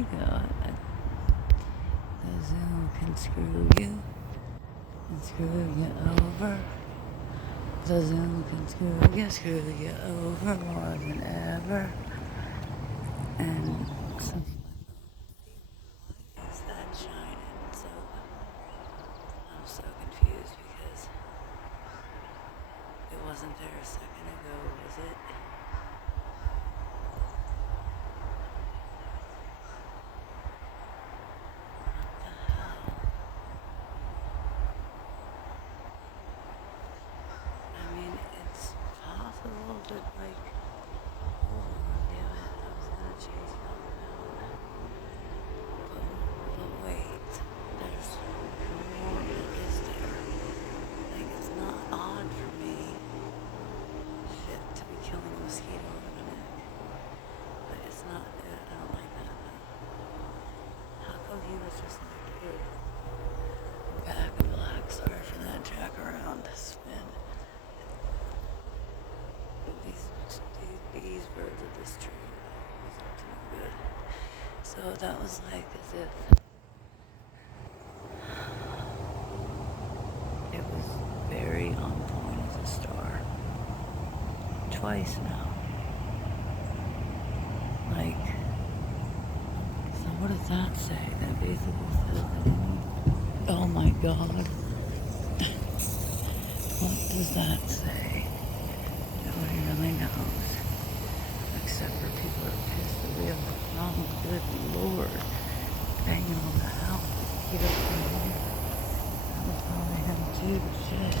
you go. The Zoom can screw you and screw you over. The Zoom can screw you over more than ever. And something like, why is that shining? So I'm so confused because it wasn't there a second ago, was it? I mean, it's possible that, like, hold on, damn it, I was gonna chase y'all down. But wait, there's more, is there? Like, it's not odd for me, shit, to be killing a mosquito over the neck. But it's not, I don't like that, though. How come he was just like, ew, back and black, sorry for that jack around spin. These birds of this tree was up to no good. So that was like as if it was very on point as a star. Twice now. Like, so what does that say? That basically says that oh my god. What does that say? Nobody really knows. Except for people are pissed that we have a problem. Good lord. Banging on the house. He doesn't know. That was probably him too, shit.